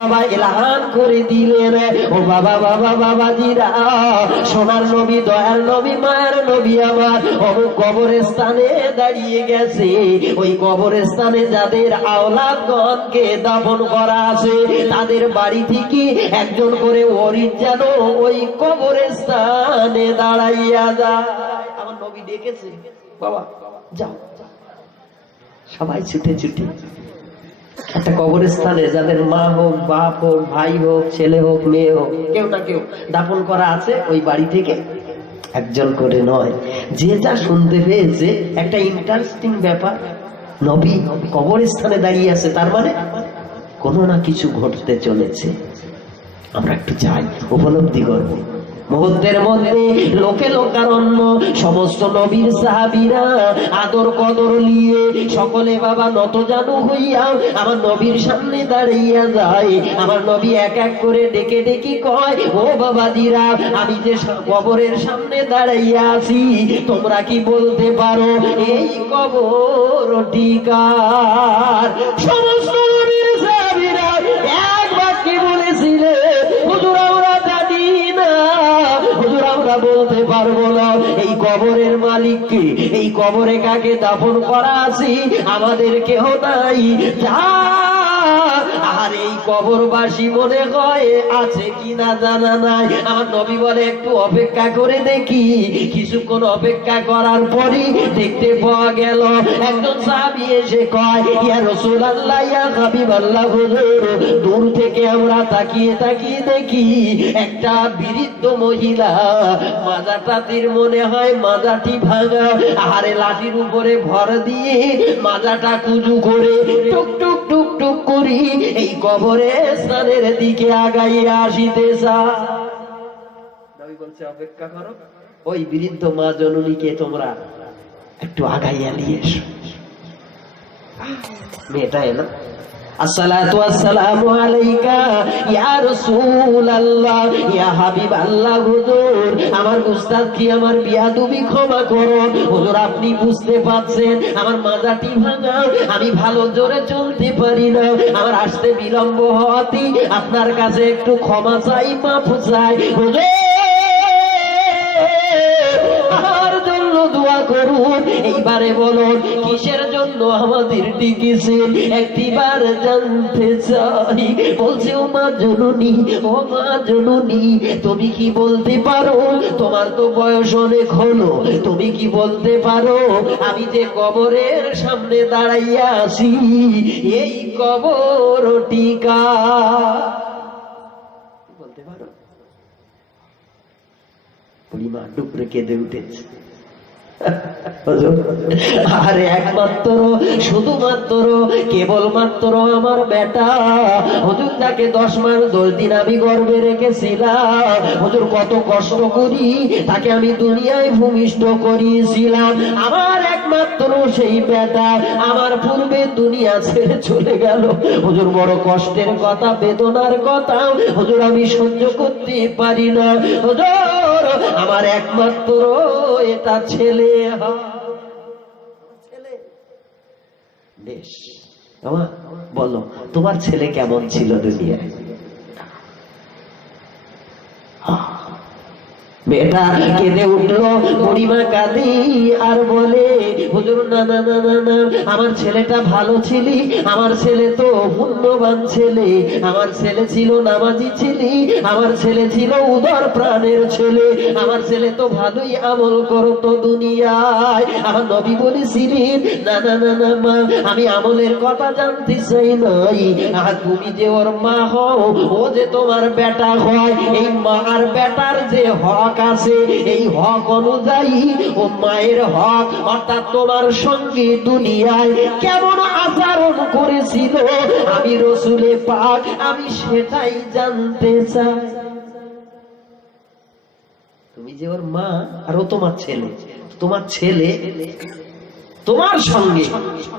বাবা এলান করে দিলেন, ও বাবা বাবা বাবাজিরা, সোনার নবী, দয়ার নবী, মায়ের নবী আমার অমুক কবরস্থানে দাঁড়িয়ে গেছে। ওই কবরস্থানে যাদের আওলাদগণকে দাফন করা আছে তাদের বাড়ি থেকে একজন করে ওরিদ যেন ওই কবরস্থানে দাঁড়াইয়া যায়। আমার নবী ডেকেছে, বাবা যাও। সবাই ছুটে ছুটে একটা কবরস্থানে যাদের মা হোক, বাপ হোক, ভাই হোক, ছেলে হোক, মেয়ে হোক, কেউ না কেউ দাফন করা আছে, ওই বাড়ি থেকে একজন করে নয়, যে যা শুনতে পেয়েছে। একটা ইন্টারেস্টিং ব্যাপার, নবী কবরস্থানে দাঁড়িয়ে আছে, তার মানে কোনো না কিছু ঘটতে চলেছে। আমরা একটু যাই, উপলব্ধি করবো। মুহূর্তের মধ্যে লোকে লোকারণ্য সমস্ত নবীর সাহাবীরা আদর কদর নিয়ে সকলে বাবা নতজানু হইয়া আমার নবীর সামনে দাঁড়াইয়া যায়। আমার নবী এক এক করে ডেকে ডেকে কয়, ও বাবাজিরা, আমি যে কবরের সামনে দাঁড়াইয়া আছি, তোমরা কি বলতে পারো এই কবরটি কার? সমস্ত নবীর সাহাবীরা এক বাক্যে বলেছিলেন, হুজুর আমরা জানি না, হুজুর আমরা বলতে পারবো না এই কবরের মালিক কে, এই কবরে কাকে দাফন করা আছে, আমাদের কেহ নাই। আর এই কবরবাসী মনে হয় আছে কিনা জানা নাই। আমার নবী বলে একটু অপেক্ষা করে দেখি। কিছুক্ষণ অপেক্ষা করার পরই দেখতে পাওয়া গেল একজন সাহাবী এসে কয়, ইয়া রাসূলুল্লাহ, ইয়া হাবিবাল্লাহ, হুজুর দূর থেকে আমরা তাকিয়ে তাকিয়ে দেখি একটা বৃদ্ধ মহিলা, মাজাটাতির মনে হয় মাজাটি ভাঙা, আহারে লাঠির উপরে ভর দিয়ে মাজাটা কুজু করে টুক টুক টুক টুক করি এই কবরে স্থানের দিকে আগাইয়া আসিতেছে। নবী বলছে অপেক্ষা করো, ওই বৃদ্ধ মা জননীকে তোমরা একটু আগাইয়া নিয়ে এসো। মেয়েটা এলো, আসসালাতু ওয়াসসালামু আলাইকা ইয়া রাসূলুল্লাহ, ইয়া হাবিবাল্লাহ, হুজুর আমার উস্তাদ কি আমার বিয়াদবি ক্ষমা করো। হুজুর আপনি বুঝতে পারছেন আমার মাজাটি ভাঙা, আমি ভালো জোরে চলতে পারি না, আমার আসতে বিলম্ব হওয়াতে আপনার কাছে একটু ক্ষমা চাই, মাফ চাই। হুজুর আমার জন্য দোয়া করুন। এইবারে বলুন কিসের জন্য আমাদের ডেকেছেন, একটিবার জানতে চাই। বলছে, ও মা জননী, ও মা জননী, তুমি কি বলতে পারো, তোমার তো বয়স অনেক হলো, তুমি কি বলতে পারো আমি যে কবরের সামনে দাঁড়াইয়া আছি এই কবরটি কার? বলতে পারো? বুড়িমা ডুকরে কেঁদে উঠেছে। আরে একমাত্র শুধুমাত্র কেবলমাত্র আমার বেটা, হুজুর তাকে 10 মাস 10 দিন আমি গর্ভে রেখেছিলাম। হুজুর কত কষ্ট করি তাকে আমি দুনিয়ায় ভূমিষ্ঠ করিয়েছিলাম। আমার একমাত্র সেই বেটা আমার পূর্বে দুনিয়া ছেড়ে চলে গেল। হুজুর বড় কষ্টের কথা, বেদনার কথা হুজুর আমি সহ্য করতে পারি না। হুজুর আমার একমাত্র এটা ছেলে। বেশ, বলো তোমার ছেলে কেমন ছিল দুনিয়ায়? বেটা কেঁদে উঠলো, বুড়িমা কাঁদি আর বলে, হুজুর না না না না না, আমার ছেলেটা ভালো ছিলি, আমার ছেলে তো পুণ্যবান ছেলে, আমার ছেলে ছিল নামাজি ছেলে, আমার ছেলে ছিল উদার প্রাণের ছেলে, আমার ছেলে তো ভালোই আমল করতো দুনিয়ায়। আমার নবী বলেছিলেন, না না না না মা, আমি আমলের কথা জানতে চাই নাই, আর তুমি যে ওর মা হও, ও যে তোমার বেটা হয়, এই মা আর বেটার যে হক আছে, এই হক অনুযায়ী ও মায়ের হক অর্থাৎ তোমার সঙ্গে দুনিয়ায় কেমন আচরণ করেছিল আমি রাসূলে পাক আমি সেটাই জানতে চাই। তুমি যে ওর মা আর ও তোমার ছেলে, তোমার ছেলে তোমার সঙ্গে,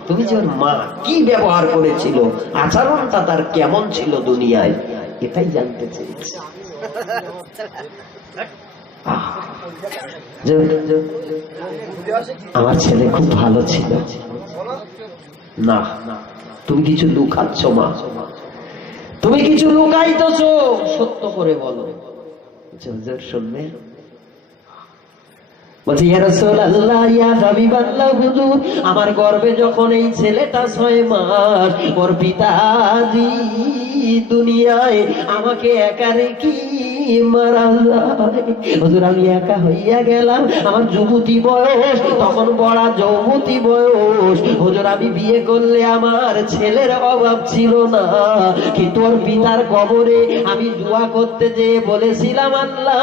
তুমি যে ওর মা কি ব্যবহার করেছিল, আচরণটা তার কেমন ছিল দুনিয়ায়, এটাই জানতে চেয়েছি। আমার ছেলে খুব ভালো ছিল না, তুমি কিছু লুকাচ্ছ মা। তুমি কিছু লুকাইতেছো, সত্য করে বলো। হুজুর শুনবেন? বলছি ইয়া রাসূলুল্লাহ, ইয়া হাবিবাল্লাহ, হুজুর আমার গর্ভে যখন এই ছেলেটা 6 মাস, ওর পিতাজি দুনিয়ায় আমাকে একা রেখে মারা যায়। হুজুর আমি একা হইয়া গেলাম, আমার যুবতী বয়স, তখন বড় যৌবতী বয়স। হুজুর আমি বিয়ে করলে আমার ছেলের অভাব ছিল না, কিন্তু ওর পিতার কবরে আমি দোয়া করতে যেয়ে বলেছিলাম, আল্লাহ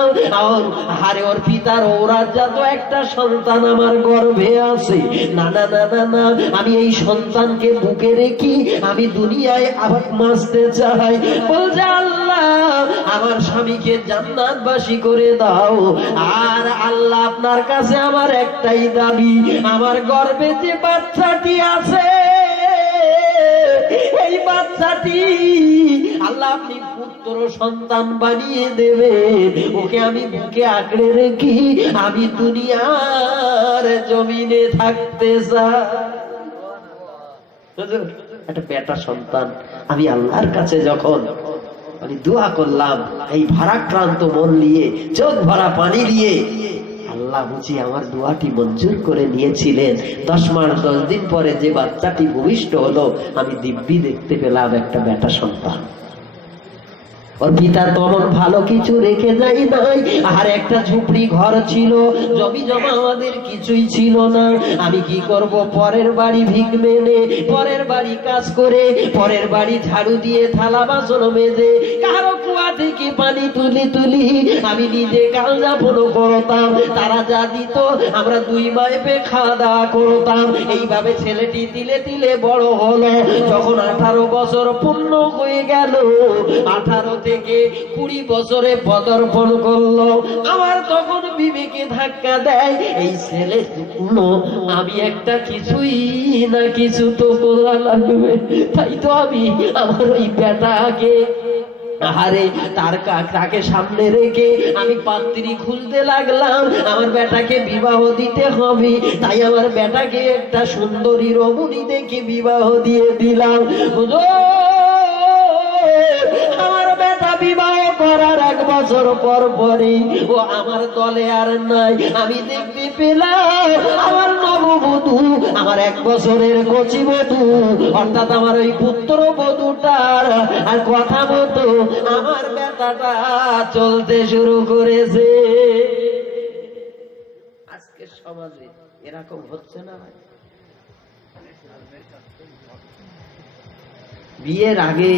হারে ওর পিতার ঔরাজ্জাত একটা সন্তান আমার গর্ভে আছে, না না না না না, আমি এই সন্তানকে বুকে রেখে আমি দুনিয়ায় আবার মাসতে চাই। বলছে আল্লাহ আমার স্বামীকে জান্নাতবাসী করে দাও, আর আল্লাহ আপনার কাছে আমার একটাই দাবি, আমার গর্ভে যে বাচ্চাটি আছে এই বাচ্চাটি আল্লাহ আপনি পুত্র সন্তান বানিয়ে দেবেন, ওকে আমি বুকে আঁকড়ে রেখি আমি দুনিয়ার জমিনে থাকতে চাই। একটা বেটা সন্তান আমি আল্লাহর কাছে যখন আমি দোয়া করলাম এই ভারাক্রান্ত মন নিয়ে, চোখ ভরা পানি দিয়ে, আল্লাহ বুঝি আমার দোয়াটি মঞ্জুর করে নিয়েছিলেন। 10 মাস 10 দিন পরে যে বাচ্চাটি ভূমিষ্ঠ হলো, আমি দিব্যি দেখতে পেলাম একটা বেটা সন্তান। ওর পিতা তেমন ভালো কিছু রেখে যায় নাই, আর একটা ঝুপড়ি ঘর ছিল, জমি জমা আমাদের কিছুই ছিল না। আমি কি করব, পরের বাড়ি ভিক মেনে, পরের বাড়ি কাজ করে, পরের বাড়ি ঝাড়ু দিয়ে থালা বাসন মেজে, কারো কুয়া থেকে পানি তুলি তুলি আমি নিজে কালযাপন করতাম, তারা যা দিত আমরা 2 মাইপে খাওয়া দাওয়া করতাম। এইভাবে ছেলেটি তিলে তিলে বড় হলো। যখন 18 বছর পূর্ণ হয়ে গেল, 18 থেকে 20 বছরে পদার্পণ করলো, আমার তখন বিবেকে ধাক্কা দেয়, এই ছেলে আমি একটা কিছুই না কিছু তো করা লাগবে। তাই তো আমি আমার ওই বেটাকে আরে তাকে সামনে রেখে আমি পাত্রী খুলতে লাগলাম, আমার বেটাকে বিবাহ দিতে হবে। তাই আমার বেটাকে একটা সুন্দরী রমণী দেখে বিবাহ দিয়ে দিলাম। আমার বেটা বিবাহ করার 1 বছর পর পরে ও আমার দলে আর নাই। আমি দেখতে পেলাম আমার নববধূ, আমার 1 বছরের কচি বধূ, অর্থাৎ আমার ওই পুত্র বধূটার আর কথা মতো আমার বেটাটা চলতে শুরু করেছে। আজকে সমাজে এরকম হচ্ছে না ভাই? বিয়ের আগে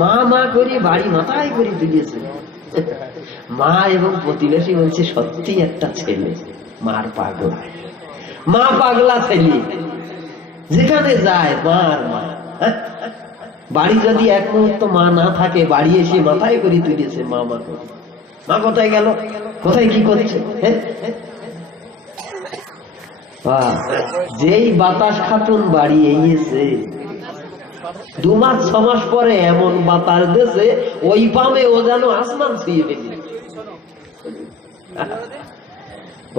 মা মা করে বাড়ি মাথায় করে তুলেছে, মা এবং প্রতিবেশী বলছে সত্যি একটা ছেলে, মার পাগলা, মা পাগলা ছেলে, যেখানে যায় মা আর মা। বাড়ি যদি 1 মুহূর্ত মা না থাকে, বাড়ি এসে মাথায় করে তুলেছে মা মা করে। মা কোথায় গেল, কোথায় কি করছে? যেই বাতাস খাতুন বাড়ি এসে 2 মাস 6 মাস পরে এমন বাতাস দেশে ওই পামে ও যেন আসমান ছুঁয়ে ফেলে।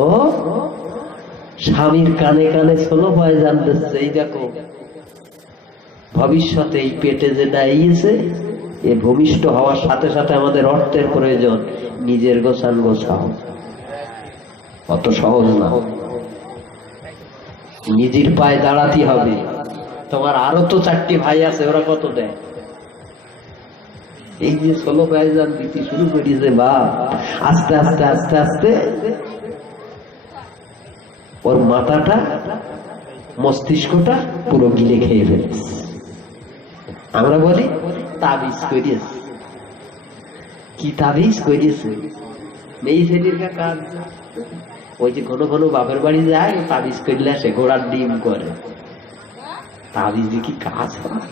ও স্বামীর কানে কানে ছোলো ভয় জানতেছে, এই দেখো ভবিষ্যতে এই পেটে যে দাঁড়িয়েছে, এ ভূমিষ্ঠ হওয়ার সাথে সাথে আমাদের অর্থের প্রয়োজন, নিজের গোছান গোছাও। অত সহজ না, নিজের পায়ে দাঁড়াতে হবে। তোমার আরো তো 4টি ভাই আছে, ওরা কত দেয়? এই যে 16 ভাইজান দিতে শুরু করেছে, বা আস্তে আস্তে আস্তে আস্তে ওর মাথাটা মস্তিষ্কটা পুরো গিলে খেয়ে ফেলেছে। আমরা বলি তাবিজ করিয়েছে। কি তাবিজ করিয়েছে? মেয়ে ছেলের কাজ ওই যে ঘন ঘন বাপের বাড়ি যায়, তাবিজ করলে সে ঘোড়ার ডিম করে। তাবিজ কি কাজ হয়?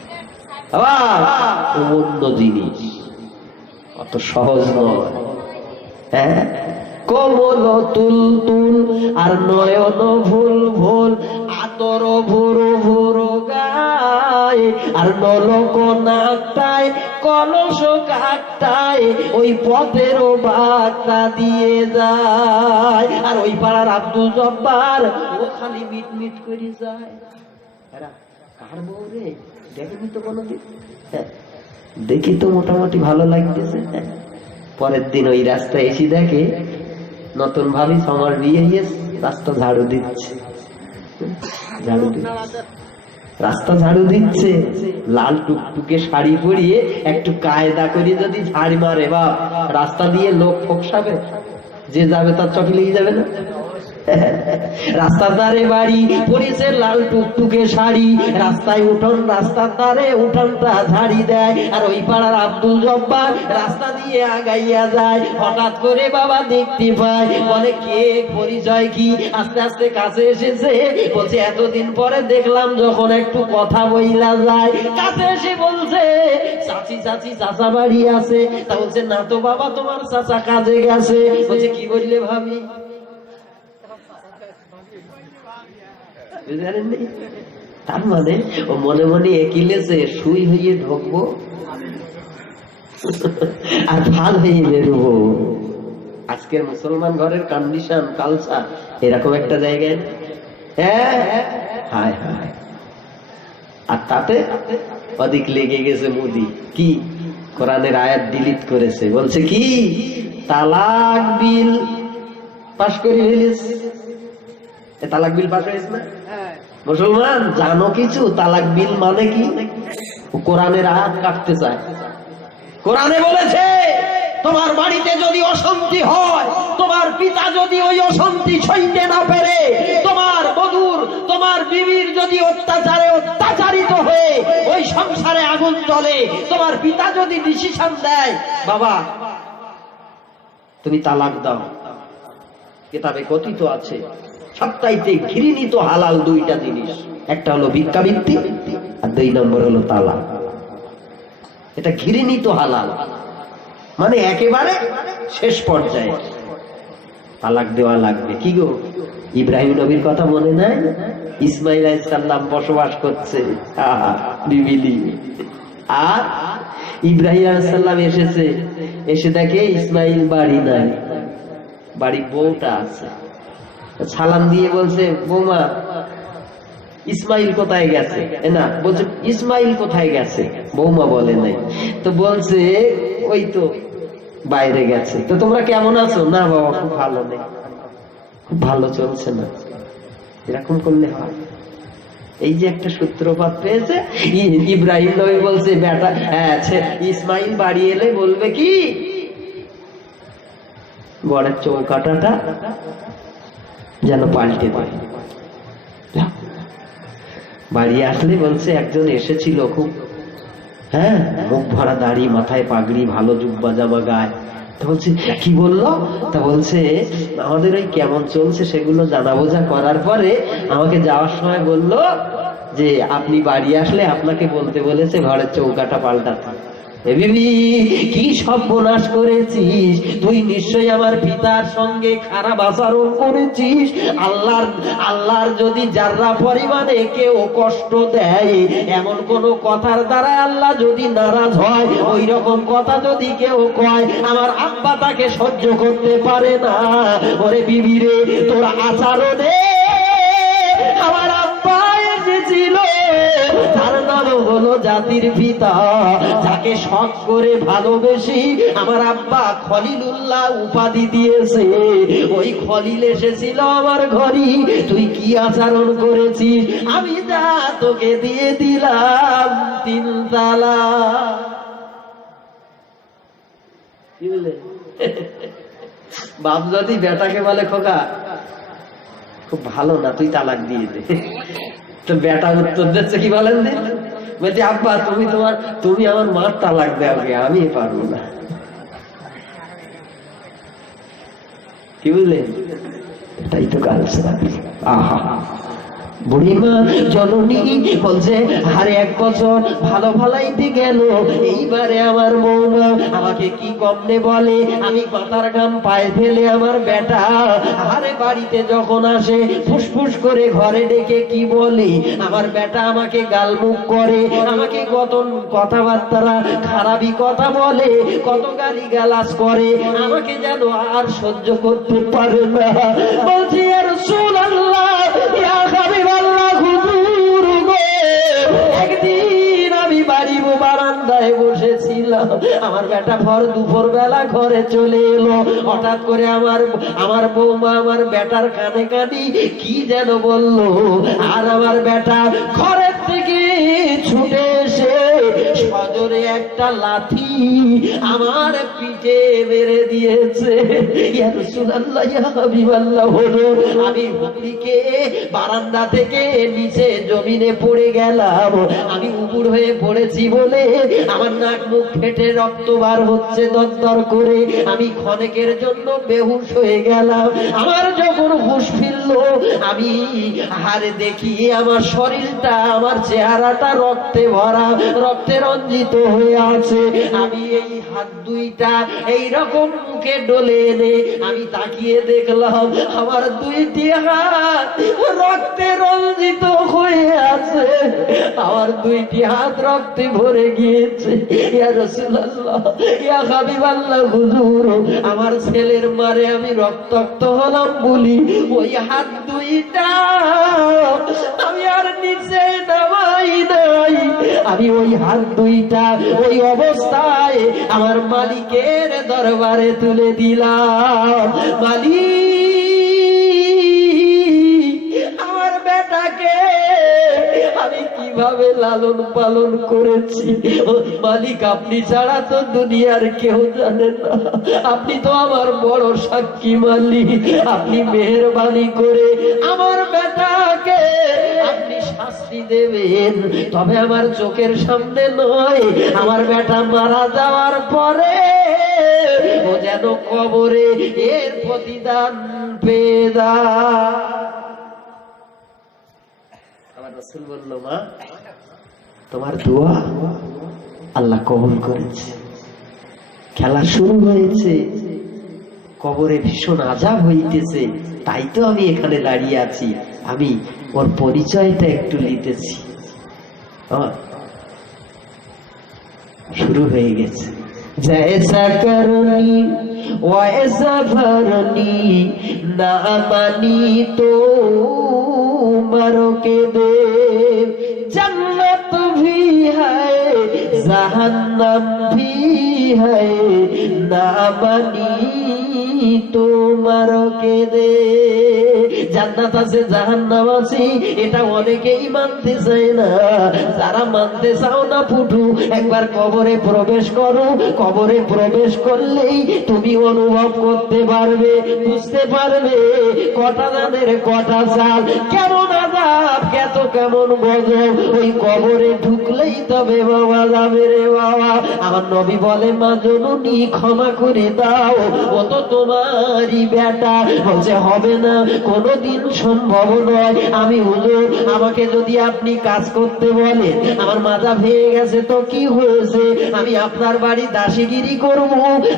অন্য জিনিস, অত সহজ নয়। হ্যাঁ, কমল তুল তুল আর নয়ন ভুল ভুল, আতর ভুরো ভুরো গায়, আর নলক নাকটায় কলস কাকটায় ওই পথেরও বার্তা দিয়ে যায়। আর ওই পাড়ার আব্দুল জব্বার ও খালি মিট মিট করে যায়। কার বউ রে, দেখেনি তো কোনোদিন? দেখি তো মোটামুটি ভালো লাগতেছে। পরের দিন ওই রাস্তায় এসে দেখে নতুন ভাবি আমার বিয়ে হয়েছে, রাস্তা ঝাড়ু দিচ্ছে, রাস্তা ঝাড়ু দিচ্ছে, লাল টুকটুকে শাড়ি পরিয়ে একটু কায়দা করে যদি ঝাড়ি মারে বা রাস্তা দিয়ে লোক ফোকসাবে, যে যাবে তার চোখে লেগে যাবে না? রাস্তার ধারে বাড়ি, পরিছে লাল টুকটুকে শাড়ি, রাস্তায় উঠোন, রাস্তার ধারে উঠোনটা ঝাড়ি দেয়। আর ওই পাড়ার আব্দুল জব্বার রাস্তা দিয়ে আগাইয়া যায়। হঠাৎ করে বাবা দেখতে পায়, বলে কে, পরিচয় কি? আস্তে আস্তে কাছে এসেছে, বলছে এতদিন পরে দেখলাম যখন একটু কথা বইলা যায়। কাছে এসে বলছে চাচি চাচি চাচা বাড়ি আছে? তা বলছে না তো বাবা, তোমার চাচা কাজে গেছে। বলছে কি বললে ভাবি? তার মানে ও মনে মনে একিলেছে সুই হয়ে ঢুকবো আর ভাল হয়ে বেরোবো। আজকের মুসলমান ঘরের কন্ডিশন, কালচার এরকম একটা জায়গায়। হ্যাঁ, হায় হায়। আর তাতে অধিক লেগে গেছে মোদি, কি কোরআনের আয়াত ডিলিট করেছে। বলছে কি, তালাক বিল পাশ করে ফেলেছে। তালাক বিল পাশ হয়েছে না? মুসলমান জানো কিছু? তালাক বিল মানে কি? কোরআনের আয়াত কাটতে চায়। কোরআনে বলেছে তোমার বাড়িতে যদি অশান্তি হয়, তোমার পিতা যদি ওই অশান্তি সইতে না পেরে, তোমার বধূর, তোমার বিবির যদি অত্যাচারে অত্যাচারিত হয়ে ওই সংসারে আগুন জ্বলে, তোমার পিতা যদি ডিসিশন দেয় বাবা তুমি তালাক দাও, কিতাবে কথিত আছে সবচাইতে ঘৃণিত হালাল দুইটা জিনিস, একটা হলো ভিক্ষাবৃত্তি আর 2 নম্বর হলো তালাক। এটা ঘৃণিত হালাল, মানে একেবারে শেষ পর্যায়ে তালাক দেওয়া লাগবে। কি গো, ইব্রাহিম নবীর কথা মনে নাই? ইসমাইল আলাইহিস সালাম বসবাস করছে বিবিলি, আর ইব্রাহিম আলাইহিস সালাম এসেছে, এসে দেখে ইসমাইল বাড়ি নাই, বাড়ি বউটা আছে। সালাম দিয়ে বলছে বৌমা ইসমাইল কোথায় গেছে? না, বলছে ইসমাইল কোথায় গেছে? বৌমা বলে নাই। তো বলছে ওই তো বাইরে গেছে। তো তোমরা কেমন আছো? না বাবা খুব ভালো নেই, খুব ভালো চলছে না। এরকম করলে হয়? এই যে একটা সূত্রপাত পেয়েছে। ইব্রাহিম নবী বলছে বেটা, হ্যাঁ ইসমাইল বাড়ি এলে বলবে কি ঘরের চৌকাটাটা যেন পাল্টে দেয়। বাড়ি আসলে বলছে একজন এসেছিল, খুব হ্যাঁ মুখ ভরা দাড়ি, মাথায় পাগড়ি, ভালো জুব্বা জামা গায়ে। তা বলছে কি বললো? তা বলছে আমাদের ওই কেমন চলছে সেগুলো জানা বোঝা করার পরে আমাকে যাওয়ার সময় বললো যে আপনি বাড়ি আসলে আপনাকে বলতে বলেছে ঘরের চৌকাটা পাল্টাতে। বিবি কি সর্বনাশ করেছিস তুই, নিশ্চয়ই আমার পিতার সঙ্গে খারাপ আচরণ করেছিস। আল্লাহর যদি যারা পরিমাণে কেউ কষ্ট দেয়, এমন কোন কথার দ্বারা আল্লাহ যদি নারাজ হয়, ওই রকম কথা যদি কেউ কয়, আমার আব্বা তাকে সহ্য করতে পারে না। ওরে বিবি রে, তোর আচরণে আমার আব্বা এসেছিল, তার নাম হলো জাতির পিতা, যাকে শখ করে ভালোবেসি আমার আব্বা খলিলুল্লাহ উপাধি দিয়েছে। ওই খলিল এসেছিল আমার ঘরে, তুই কি আচরণ করেছিস? আমি যা তোকে দিয়ে দিলাম 3 তালাক। কি বলে বাপ যদি বেটাকে বলে খোকা খুব ভালো না, তুই তালাক দিয়ে দে, তো বেটা উত্তর দিচ্ছে কি বলেন? বলছে আব্বা তুমি আমার মার তালাক দেওয়া, আমি পারবো না। কি বুঝলেন? এটাই তো কালচার। আহা, বুড়িমা জননী বলছে আরে 1 বছর ভালো ভালাইতে গেল, এইবারে আমার বৌমা আমাকে কি কমনে বলে। আমি পাতার গাম পায়ে ফেলে আমার বেটা আরে বাড়িতে যখন আসে ফুসফুস করে ঘরে ডেকে কি বলে, আমার বেটা আমাকে গালমুখ করে, আমাকে কত কথাবার্তা খারাপই কথা বলে, কত গালি গালাজ করে, আমাকে যেন আর সহ্য করতে পারে না। বলছি ইয়া রাসূলুল্লাহ, ইয়া হাবিবাল্লাহ, হুজুর গো, একদিন আমি বাড়ি বারান্দায় বসেছি, আমার বেটা ভর দুপুর বেলা ঘরে চলে এলো। হঠাৎ করে আমার বৌমা আমার বেটার কানে কানি কি যেন বললো, আর আমার বেটা ঘরের থেকে ছুটে এসে সজোরে একটা লাথি আমার পিঠে মেরে দিয়েছে। ইয়া রাসূলুল্লাহ, ইয়া হাবিবাল্লাহ, হুজুর আমি হুমড়িকে বারান্দা থেকে নিচে জমিনে পড়ে গেলাম। আমি উপুর হয়ে পড়েছি বলে আমার নাক মুখ ফেটে রক্ত বার হচ্ছে দরদর করে। আমি ক্ষণেকের জন্য বেহুশ হয়ে গেলাম। আমার যখন হুঁশ ফিরল, আমি হারে দেখি আমার শরীরটা, আমার চেহারাটা রক্তে ভরা, রক্তে রঞ্জিত হয়ে আছে। আমি এই হাত দুইটা এইরকম মুখে ডলে এনে আমি তাকিয়ে দেখলাম আমার দুইটি হাত রক্তে রঞ্জিত হয়ে আছে, আমার দুইটি হাত রক্তে ভরে গিয়েছে। ইয়া রাসূলুল্লাহ, ইয়া হাবিবাল্লাহ, হুজুর আমার ছেলের মারে আমি রক্তাক্ত হলাম বলি ওই হাত দুইটা আমি আর নিচে নামাই নাই। আমি ওই হাত দুইটা ওই অবস্থায় আমার মালিকের দরবারে তুলে দিলাম। মালিক, আমার বেটাকে আমি কিভাবে লালন পালন করেছি, ও মালিক আপনি ছাড়া তো দুনিয়ার কেউ জানে না। আপনি তো আমার বড় সাক্ষী মালিক। আপনি মেহেরবানি করে আমার বেটাকে আপনি শাস্তি দেবেন, তবে আমার চোখের সামনে নয়। আমার বেটা মারা যাওয়ার পরে ও যেন কবরে এর প্রতিদান পেয়ে যায়। আমার রাসূল বলল, মা তোমার দোয়া আল্লাহ কবুল করেছে। খেলা শুরু হয়েছে, কবরে ভীষণ আযাব হইতেছে, তাই তো আমি এখানে দাঁড়িয়ে আছি। আমি ওর পরিচয়টা একটু নিতেছি। শুরু হয়ে গেছে। जैसा करनी वैसा भरनी, ना मानी तो मरोगे दे। जन्नत भी है जहन्नम भी है, ना मानी तो मरोगे दे। জান্নাত আছে জাহান্নাম আছে, এটা অনেকেই মানতে চায় না। যারা মানতে চাও না ফুটু, একবার কবরে প্রবেশ করো। কবরে প্রবেশ করলেই তুমি অনুভব করতে পারবে, বুঝতে পারবে কটা দানের কটা চাল, কেমন আযাব, কেমন গজব। ওই কবরে ঢুকলেই তবে বাবা যাবে রে বাবা। আমার নবী বলে, মা জননী ক্ষমা করে দাও, ও তো তোমারই বেটা। বলছে হবে না, কোনদিন সম্ভব নয়। আমি হুজুর, আমাকে যদি আপনি কাজ করতে বলেন, আমার মাজা ভেঙে গেছে তো কি হয়েছে, আমি আপনার বাড়ি দাসীগিরি করব,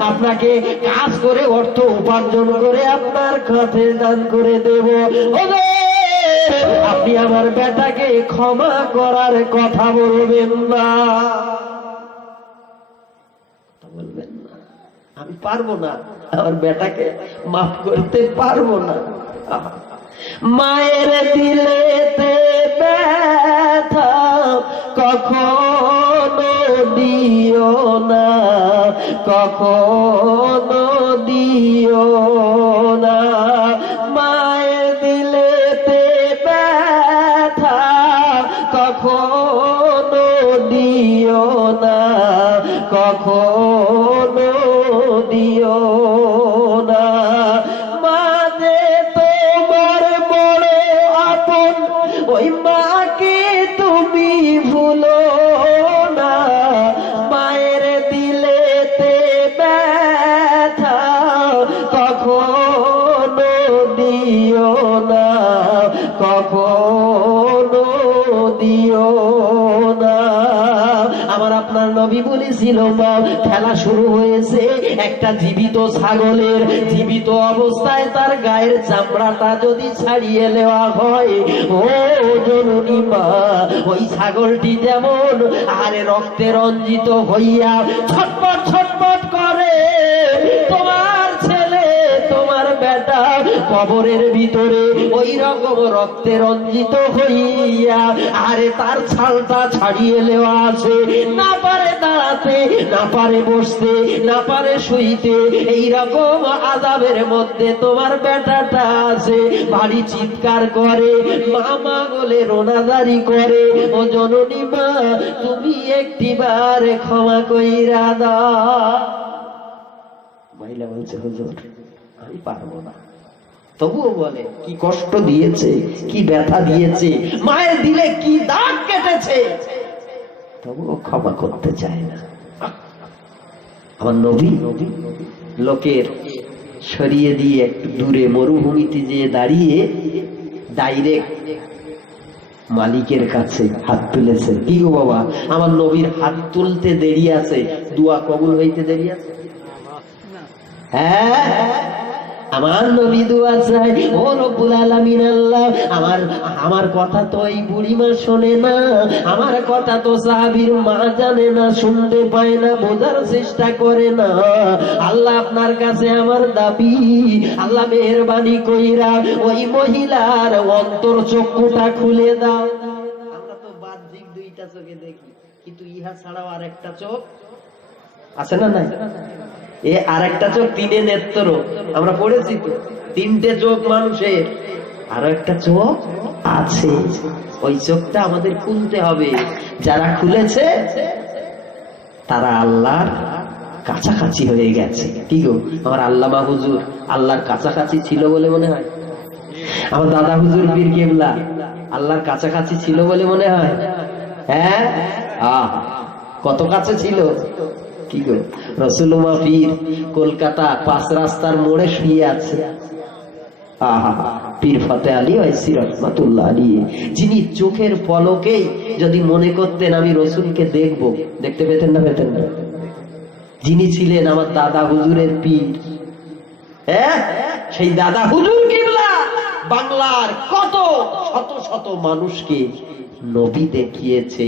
আপনাকে কাজ করে অর্থ উপার্জন করে আপনার কাছে দান করে দেব। আপনি আমার বেটাকে ক্ষমা করার কথা বলবেন না, বলবেন না। আমি পারবো না, আমার বেটাকে মাফ করতে পারবো না। মায়ের দিলেতে ব্যথা কখনো দিও না, কখনো দিও না। মায়ের দিলেতে ব্যথা কখনো দিও না, কখনো দিও না। ওই মাকে তুমি ভুলো না, মায়ের দিলেতে ব্যথা কখনো দিও না, কখনো দিও না। আমার আপনার নবী বলেছিল, মা খেলা শুরু হয়েছে একটা জীবিত ছাগলের। জীবিত অবস্থায় তার গায়ের চামড়াটা যদি ছাড়িয়ে নেওয়া হয়, ও জননী মা, ওই ছাগলটি যেমন আরে রক্তে রঞ্জিত হইয়া ছটপট ছটপট করে, তোমার ছেলে তোমার বেটা কবরের ভিতরে ওই রকম রক্তে রঞ্জিত হইয়া আরে তার ছালটা ছাড়িয়ে নেওয়া আছে, না পারে দাঁড়াতে, না পারে বসতে, না পারে শুইতে, এইরকম আযাবের মধ্যে তোমার বেটাটা আছে। বাড়ি চিৎকার করে, মামা বলে রোনাজারি করে, ও জননী মা তুমি একটিবার ক্ষমা কইরা দাও। মহিলা বলছে হুজুর আমি পারবো না, তবুও বলে কি কষ্ট দিয়েছে, কি ব্যথা দিয়েছে, মায়ের দিলে কি দাগ কেটেছে, তবুও ক্ষমা করতে চায় না। আমার নবী লোকের সরিয়ে দিয়ে একটু দূরে মরুভূমিতে যেয়ে দাঁড়িয়ে ডাইরেক্ট মালিকের কাছে হাত তুলেছে। কি গো বাবা, আমার নবীর হাত তুলতে দেরি আছে, দোয়া কবুল হইতে দেরি আছে? হ্যাঁ, আমার নবী দোয়া চাই, ও রব্বুল আলামিন আল্লাহ আমার কথা তো এই বুড়িমা শোনে না, আমার কথা তো সাহাবীর মা জানে না, শুনতে পায় না, বোঝার চেষ্টা করে না। আল্লাহ আপনার কাছে আমার দাবি, আল্লাহ মেহেরবানি কইরা ওই মহিলার অন্তর চক্ষুটা খুলে দাও। আমরা তো বাহ্যিক দুইটা চোখে দেখি, কিন্তু ইহা ছাড়াও আরেকটা চোখ আছে না নাই? এ আরেকটা চোখ তিনে নেত্র, আমরা পড়েছি তো, তিনটে চোখ মানুষের, আরো একটা চোখ আছে, ওই চোখটা আমাদের খুলতে হবে। যারা খুলেছে তারা আল্লাহর কাছাকাছি হয়ে গেছে। কি গো, আমার আল্লামা হুজুর আল্লাহর কাছাকাছি ছিল বলে মনে হয়? আমার দাদা হুজুর পীর কেবলা আল্লাহর কাছাকাছি ছিল বলে মনে হয়? হ্যাঁ, কত কাছে ছিল। কি গো, রসুলুল্লাহ পীর কলকাতা 5 রাস্তার মোড়ে শুয়ে আছে। পীর ফতে আলী ওয়াইসি রহমাতুল্লাহ আলাইহি, যিনি চোখের পলকেই যদি মনে করতেন আমি রসুলকে দেখব, দেখতে পেতেন না? পেতেন না। যিনি ছিলেন আমার দাদা হুজুরের পীর, হ্যাঁ, সেই দাদা হুজুর কিবলা বাংলার কত শত শত মানুষকে নবী দেখিয়েছে,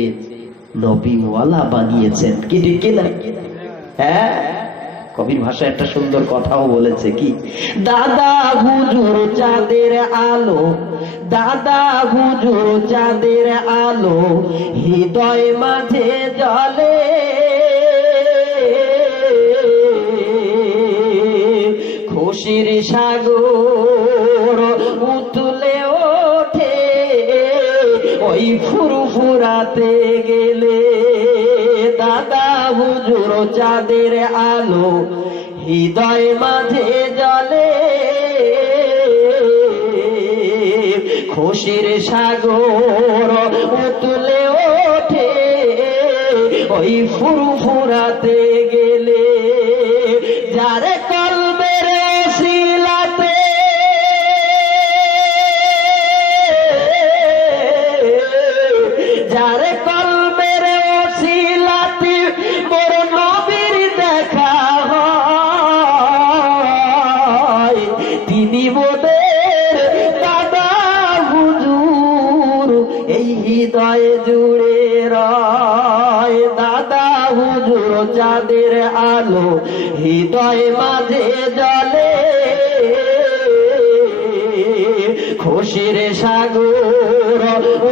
নবীওয়ালা বানিয়েছেন। কি ঠিক না? হ্যাঁ, কবির ভাষায় একটা সুন্দর কথাও বলেছে, কি দাদা হুজুর চাঁদের আলো, দাদা হুজুর চাঁদের আলো, হৃদয় মাঝে জ্বলে, খুশির সাগর উতলে ওঠে ওই ফুরফুরাতে গেলে। দাদা হুজুর চাঁদের আলো, হৃদয় মাঝে জ্বলে, খুশির সাগর উতলে ওঠে ওই ফুরফুরাতে গেলে। যারে কলবের শিলাতে যারে কলবের শিলাতে মোর নবীর দেখা হয়, তিনি মোদের দাদা হুজুর এই হৃদয় জুড়ে রয়। দাদা হুজুর চাঁদের আলো, হৃদয় মাঝে জ্বলে, খুশির সাগর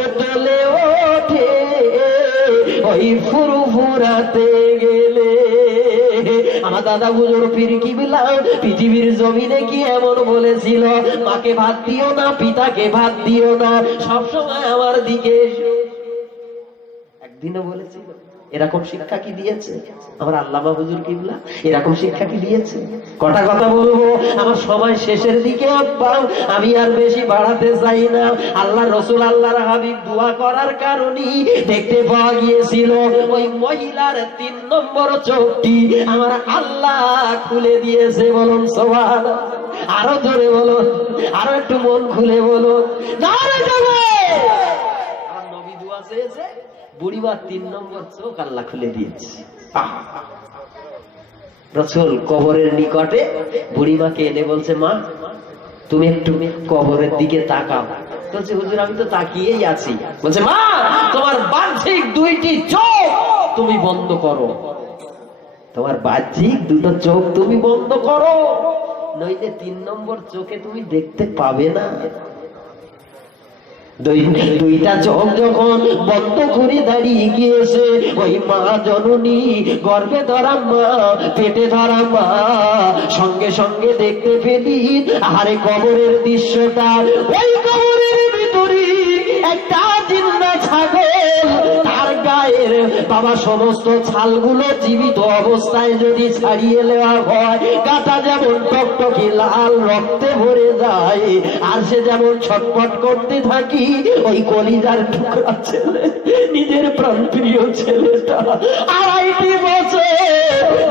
উতলে ওঠে ওই ফুরফুরাতে গেলে। আমার দাদা হুজুর পীর কিবলা পৃথিবীর জমিনে কি এমন বলেছিল, মাকে ভাত দিও না, পিতাকে ভাত দিও না, সবসময় আমার দিকে এসো? একদিনও বলেছিল? এরকম শিক্ষা কি দিয়েছে আমার আল্লামা হুজুর কিবলা? এরকম শিক্ষা কি দিয়েছে? কটা কথা বলবো, আমার সময় শেষের দিকে, আমি আর বেশি বাড়াতে চাই না। আল্লাহ রসুল আল্লাহর হাবিব দোয়া করার কারণেই দেখতে পাওয়া গিয়েছিল ওই মহিলার 3 নম্বর চোখটি আমার আল্লাহ খুলে দিয়েছে। বলুন সুবহানাল্লাহ। আরো জোরে বলুন, আরো একটু মন খুলে বলুন। আমার নবী দোয়া চেয়েছে, বুড়িমার 3 নম্বর চোখ আল্লাহ খুলে দিয়েছে। রাসূল কবরের নিকটে বুড়িমাকে এনে বলছে, মা তুমি একটু কবরের দিকে তাকাও। বলছে, হুজুর আমি তো তাকিয়েই আছি। বলছে, মা তোমার বাহ্যিক 2টি চোখ তুমি বন্ধ করো, তোমার বাহ্যিক 2টো চোখ তুমি বন্ধ করো। নইলে 3 নম্বর চোখে তুমি দেখতে পাবে না। দুইটা চোখ যখন বন্ধ করে দাঁড়িয়ে গিয়েছে, ওই মা জননী, গর্ভে ধরা মা, পেটে ধরা মা সঙ্গে সঙ্গে দেখতে পেলি আরে কবরের দৃশ্যটা। ওই কবরের ভিতরে একটা জিন্দা ছাগল, তার গায়ের বাবা সমস্ত ছালগুলো জীবিত অবস্থায় যদি ছাড়িয়ে নেওয়া হয়, গাটা যেমন টকটকে লাল রক্তে ভরে যায়, আর সে যেমন ছটফট করতে থাকি, ওই কলিজার টুকরা ছেলে, নিজের প্রাণপ্রিয় ছেলেটা, 2.5 বছর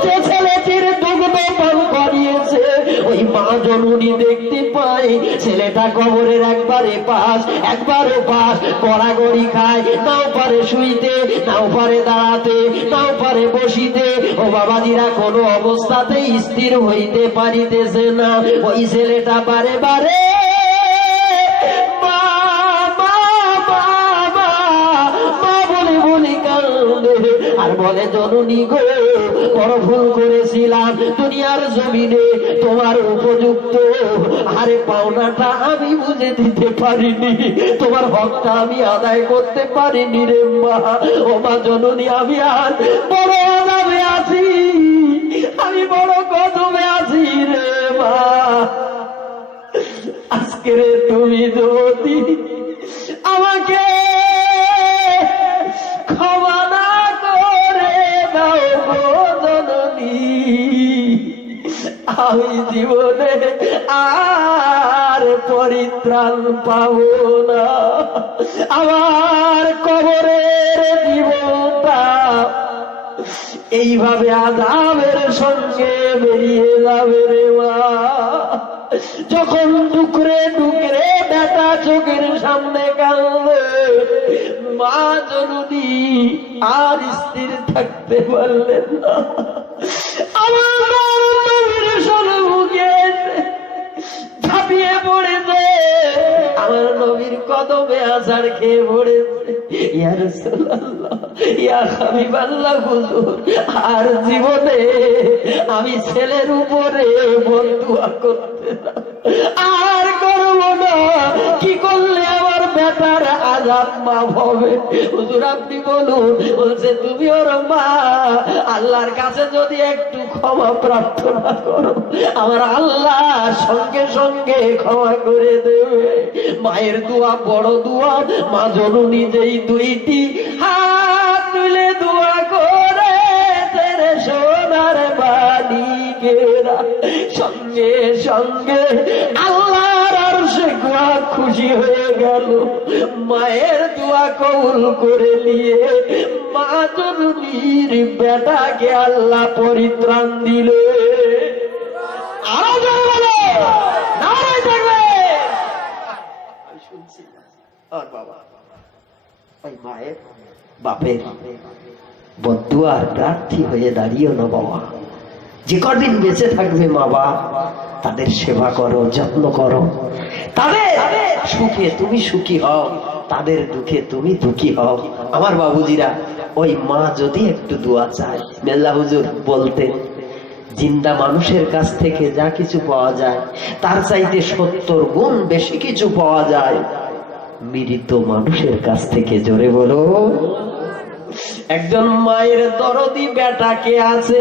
যে ছেলেটির দুগ্ধ পান করিয়েছে, ওই মা জননী দেখতে পায় ছেলেটা কবরের একবারে পাশ একবারে পাশ, গড়াগড়ি খায়, নাও পারে শুইতে, নাও পারে দাঁড়াতে, নাও পারে বসিতে। ও বাবাজিরা, কোনো অবস্থাতেই স্থির হইতে পারিতেছে না। ওই ছেলেটা বারে বারে আর বলে, জননী গো, বড় ভুল করেছিলাম, দুনিয়ার জমিনে তোমার উপযুক্ত আরে পাওনাটা আমি বুঝে দিতে পারিনি, তোমার হকটা আমি আদায় করতে পারিনি রে মা। ও মা জননী, আমি আর বড় আদাবে আছি, আমি বড় কদমে আছি রে মা। আজকে রে তুমি যদি আমাকে ক্ষমা না করে দাও গো জননী, আমি জীবনে আর পরিত্রাণ পাবো না, আমার কবরের জীবনটা এইভাবে আযাবের সঙ্গে বেরিয়ে যাবে রে মা। যখন ডুকরে ডুকরে বেটা চোখের সামনে কাঁদবে, মা জননী আর স্থির থাকতে পারলেন না। আমার নবীর সম্মুখে ঝাঁপিয়ে পড়েছে, আমার নবীর কদমে আছাড় খেয়ে পড়েছে। ইয়া রাসূলুল্লাহ, ইয়া হাবিবাল্লাহ, হুজুর আর জীবনে আমি ছেলের উপরে বদদুয়া করতে আর করব না, কি করলে আমার বেটার আযাব মাফ হবে? হুজুর আপনি বলুন। বলছে, তুমি ওর মা, আল্লাহর কাছে যদি একটু ক্ষমা প্রার্থনা করো, আমার আল্লাহ সঙ্গে সঙ্গে ক্ষমা করে দেবে। মায়ের দোয়া বড় দোয়া। মা জননী যেই 2টি হাত তুলে দোয়া করে তেরে সোনার বালিকেরা, সঙ্গে সঙ্গে আল্লাহর আরশে খুশি হয়ে গেল। মায়ের দোয়া কবুল করে নিয়ে মা জননীর বেটাকে আল্লাহ পরিত্রাণ দিল। আরো বলো, নারায় থাকবে। আমি শুনছি আর বাবা, ওই মায়ের বাপের বদদুয়ার প্রার্থী হয়ে দাঁড়িয়েও না বাবা। যে কদিন বেঁচে থাকবে মা বাবা, তাদের সেবা করো, যত্ন করো, তাদের সুখে তুমি সুখী হও, তাদের দুঃখে তুমি দুঃখী হও। আমার বাবুজিরা, ওই মা যদি একটু দোয়া চায়, মেল্লা হুজুর বলতেন, জিন্দা মানুষের কাছ থেকে যা কিছু পাওয়া যায় তার চাইতে 70 গুণ বেশি কিছু পাওয়া যায় মৃত মানুষের কাছ থেকে। জোরে বলো। একজন মায়ের দরদি বেটা কে আছে?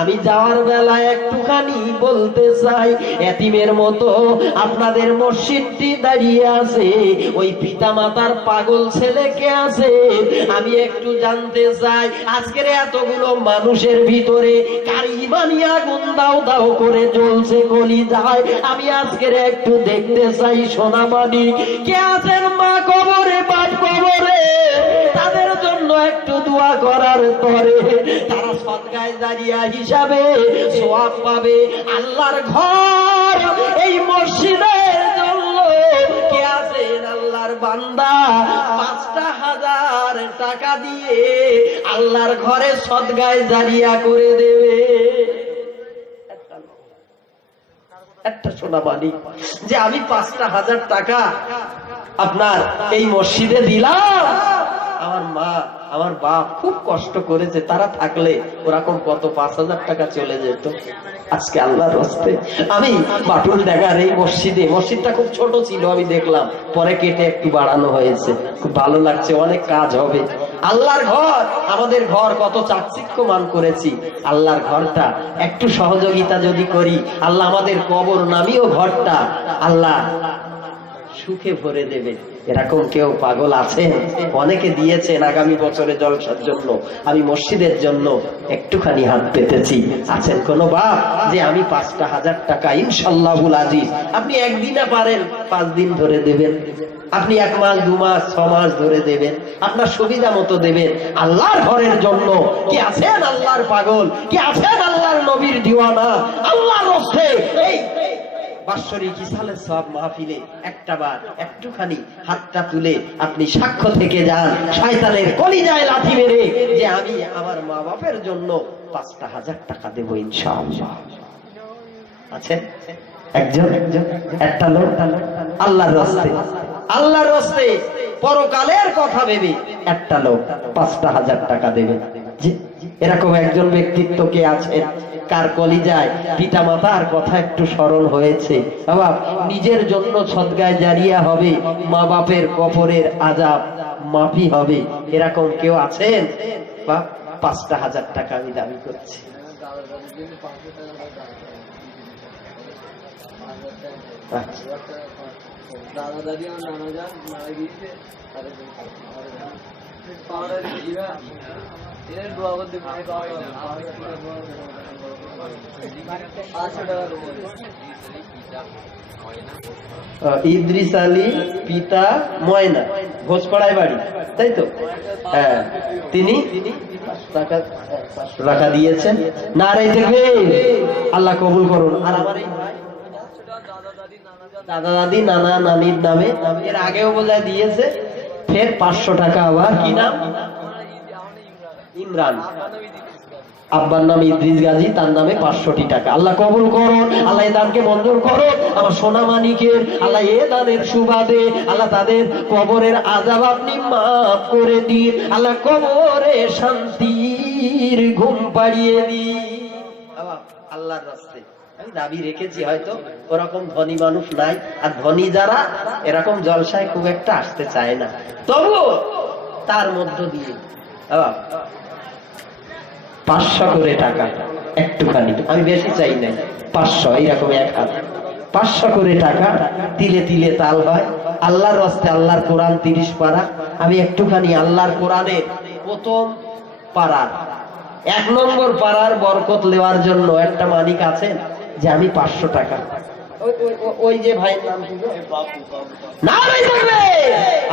আমি যাওয়ার বেলায় একটুখানি বলতে চাই, এতিমের মতো আপনাদের মসজিদটি দাঁড়িয়ে আছে, ওই পিতা মাতার পাগল ছেলে কে আছে? আমি একটু জানতে চাই, আজকের এতগুলো মানুষের ভিতরে কার ইমানি আগুন দাও দাও করে জ্বলছে গলি যায়, আমি আজকের একটু দেখতে চাই। সোনামানি কে আছেন মা কবরে, বাপ কবরে? তাদের জন্য একটু দোয়া করার পরে তারা সদকায়ে জারিয়া হিসাবে সওয়াব পাবে। আল্লাহর ঘর এই মসজিদের জন্য কে আছেন আল্লাহর বান্দা, 5,000 টাকা দিয়ে আল্লাহর ঘরে সদকায়ে জারিয়া করে দেবে। একটা সোনামানি যে আমি 5,000 টাকা আপনার এই মসজিদে দিলাম, আমার মা আমার বাপ খুব কষ্ট করেছে, তারা থাকলে ওরকম কত 5,000 টাকা চলে যেত। আজকে আল্লাহর হস্তে আমি বাটুল ডাঙ্গার এই মসজিদটা খুব ছোট ছিল, আমি দেখলাম পরে কেটে একটু বাড়ানো হয়েছে, খুব ভালো লাগছে, অনেক কাজ হবে। আল্লাহর ঘর, আমাদের ঘর কত চাকচিক্যমান করেছি, আল্লাহর ঘরটা একটু সহযোগিতা যদি করি, আল্লাহ আমাদের কবর নামিও ঘরটা আল্লাহ সুখে ভরে দেবে। এরকম কেউ পাগল আছেন? অনেকে দিয়েছেন আগামী বছরে জলসার জন্য, আমি মসজিদের জন্য একটুখানি হাত পেতেছি। আছেন কোন বাপ যে আমি 5,000 টাকা ইনশাআল্লাহুল আজিজ, আপনি একদিনে পারেন 5 দিন ধরে দেবেন, আপনি 1 মাস 2 মাস 6 মাস ধরে দেবেন, আপনার সুবিধা মতো দেবেন। আল্লাহর ঘরের জন্য কি আছেন আল্লাহর পাগল, কি আছেন আল্লাহর নবীর দিওয়ানা, আল্লাহর রাস্তে এই বাৎসরিক ইসালের সব মাহফিলে একটাবার একটুখানি হাতটা তুলে আপনি সাক্ষ্য থেকে যান, শয়তানের কলিজায় লাথি মেরে, যে আমি আমার মা বাপের জন্য 5,000 টাকা দেব ইনশাআল্লাহ। আছেন একজন একটা লোক আল্লাহর রাস্তে পরকালের কথা ভেবে একটা লোক 5,000 টাকা দেবে? এরকম একজন ব্যক্তিত্ব কে আছে কার কলিজায় পিতা মাতার কথা একটু স্মরণ হয়েছে, বাবা নিজের জন্য সদগায় জারিয়া হবে, মা বাপের কবরের আযাব মাফি হবে? এরকম কেউ আছেন? বা 5,000 টাকা আমি দাবি করছি। দাদা দাদি আর নানা যান মারা গিয়েছে, ইদ্রিস আলী পিতা ময়না, ঘোষপাড়ায় বাড়ি, তাই তো? হ্যাঁ, তিনি টাকা দিয়েছেন। নারে দেখবে, আল্লাহ কবুল করুন। আর আমার এই দাদা দাদি নানা নানির নামে এর আগেও বোঝায় দিয়েছে, ফের 500 টাকা আবার। কি নাম? ইমরান। আব্বার নাম ইদ্রিস গাজী, তার নামে 500 টাকা। আল্লাহ কবুল করুন, আল্লাহ এই দানকে মঞ্জুর করুন। আমার সোনা মানিকের আল্লাহ এ দানের সুবাদে আল্লাহ তাদের কবরের আযাব আপনি মাফ করে দিন, আল্লাহ কবরে শান্তির ঘুম পাড়িয়ে দিন। আল্লাহর রাস্তে আমি দাবি রেখেছি, হয়তো ওরকম ধনী মানুষ নাই, আর ধনী যারা এরকম জলসায় খুব একটা আসতে চায় না, তবু তার মধ্য দিয়ে 500 করে টাকা একটুখানি, আমি বেশি চাই নাই, 500 এইরকম 1 হাত 500 করে টাকা, তিলে তিলে তাল হয়। আল্লাহর রাস্তে আল্লাহর কোরআন 30 পারা, আমি একটুখানি আল্লাহর কোরআনের প্রথম পারার 1 নম্বর পারার বরকত নেওয়ার জন্য একটা মালিক আছেন যে আমি 500 টাকা, ওই যে ভাই নাম না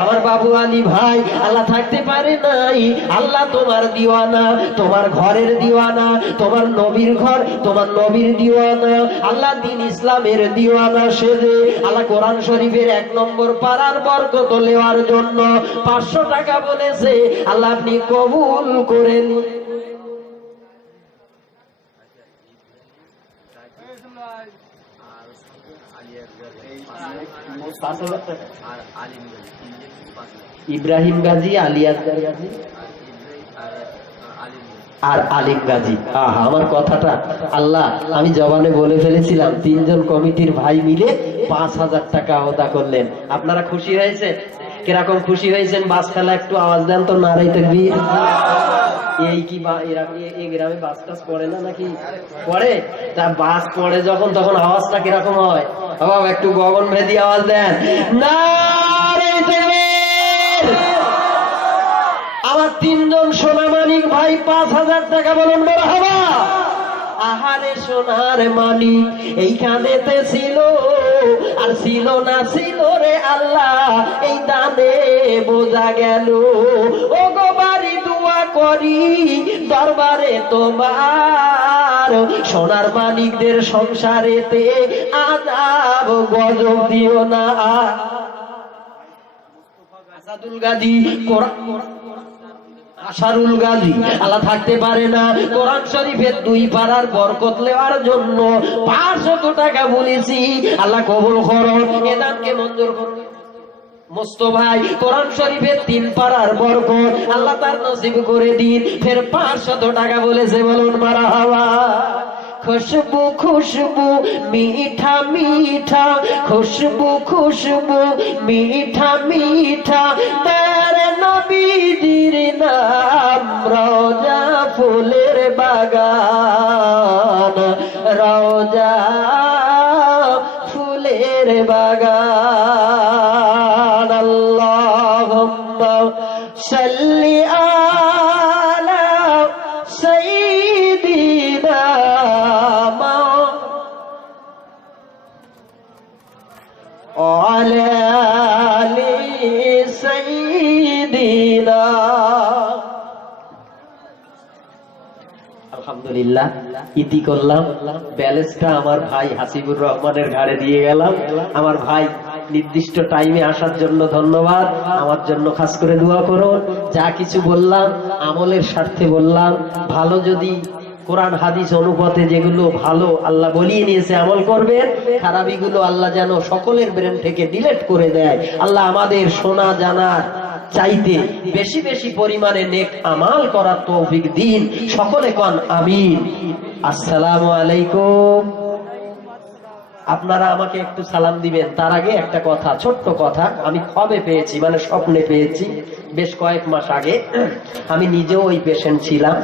আমার বাবু আলী ভাই, আল্লাহ থাকতে পারে নাই, আল্লাহ তোমার দিওয়ানা, তোমার ঘরের দিওয়ানা, তোমার নবীর ঘর, তোমার নবীর দিওয়ানা, আল্লাহ দিন ইসলামের দিওয়ানা সেজে আল্লাহ কোরআন শরীফের 1 নম্বর পারার বরকত নেওয়ার জন্য 500 টাকা বলেছে, আল্লাহ আপনি কবুল করেন। ইব্রাহিম গাজী, আলিয়াস গাজী আর আলিম গাজী। আমার কথাটা আল্লাহ আমি জবানে বলে ফেলেছিলাম, 3 জন কমিটির ভাই মিলে 5,000 টাকা আদা করলেন। আপনারা খুশি হয়েছে? কিরকম খুশি হয়েছেন? বাস খেলা একটু আওয়াজ দেন তো, নারে তাকবীর। এই কি এই গ্রামে বাস টাস পড়ে না নাকি? পড়ে? তা বাস পড়ে যখন, তখন আওয়াজটা কিরকম হয়? বাবা একটু গগন ভেদি আওয়াজ দেন, নারে তাকবীর। আমার 3 জন সোনা মানিক ভাই 5,000 টাকা বলুন মারহাবা। আহারে সোনার মানিক এইখানেতে ছিল, আর ছিল না ছিল রে আল্লাহ, এই দানে বোঝা গেল। ও গো বাড়ি দোয়া করি দরবারে তোমার, সোনার মানিকদের সংসারেতে আযাব গজব দিও না। আসাদুল গাজী, আশারুল গাজী, আল্লাহ থাকতে পারে না, কোরআন শরীফের 2 পারার বরকত নেওয়ার জন্য 500 টাকা বলেছি, আল্লাহ কবুল করুন, এ দানকে মঞ্জুর করুন। মুস্তো ভাই কোরআন শরীফের 3 পারার বরকত আল্লাহ তার নসিব করে দিন, ফের 500 টাকা বলেছে, বলুন মারহাবা। খুশবু খুশবু मीठा मीठा, खुशबू खुशबू मीठा मीठा, तेरे नबीजीर नाम रोजा फूलेर बागान, रोजा फूलेर बागान। अल्लाहुम्मा सल्ली आला सय्यिदिना وعلى آل سيدنا। আলহামদুলিল্লাহ ইতি করলাম, ব্যালেন্সটা আমার ভাই হাসিবুর রহমানের ঘাড়ে দিয়ে গেলাম। আমার ভাই নির্দিষ্ট টাইমে আসার জন্য ধন্যবাদ। আমার জন্য খাস করে দোয়া করুন। যা কিছু বললাম আমলের স্বার্থে বললাম। ভালো যদি কোরআন হাদিস অনুপাতে যেগুলো ভালো আল্লাহ বলিয়ে নিয়েছে আমল করবেন, খারাপিগুলো আল্লাহ যেন সকলের ব্রেন থেকে ডিলিট করে দেয়। আল্লাহ আমাদের শোনা জানার চাইতে বেশি বেশি পরিমাণে নেক আমাল করার তৌফিক দিন। সকলে কোন আমিন। আসসালামু আলাইকুম। আপনারা আমাকে একটু সালাম দিবেন। তার আগে একটা কথা, ছোট্ট কথা, আমি খবে পেয়েছি, মানে স্বপ্নে পেয়েছি বেশ কয়েক মাস আগে। আমি নিজেও ওই পেশেন্ট ছিলাম।